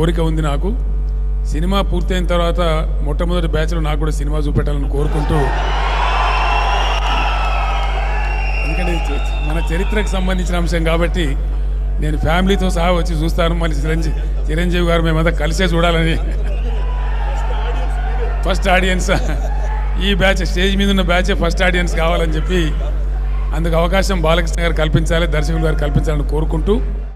కోరిక ఉంది నాకు. సినిమా పూర్తయిన తర్వాత మొట్టమొదటి బ్యాచ్లో నాకు కూడా సినిమా చూపెట్టాలని కోరుకుంటూ, ఎందుకంటే మన చరిత్రకు సంబంధించిన అంశం కాబట్టి నేను ఫ్యామిలీతో సహా వచ్చి చూస్తాను. మళ్ళీ చిరంజీవి గారు మేమంతా కలిసే చూడాలని. ఫస్ట్ ఆడియన్స్ ఈ బ్యాచ్, స్టేజ్ మీద ఉన్న బ్యాచే ఫస్ట్ ఆడియన్స్ కావాలని చెప్పి అందుకు అవకాశం బాలకృష్ణ గారు కల్పించాలి, దర్శకులు గారు కల్పించాలని కోరుకుంటూ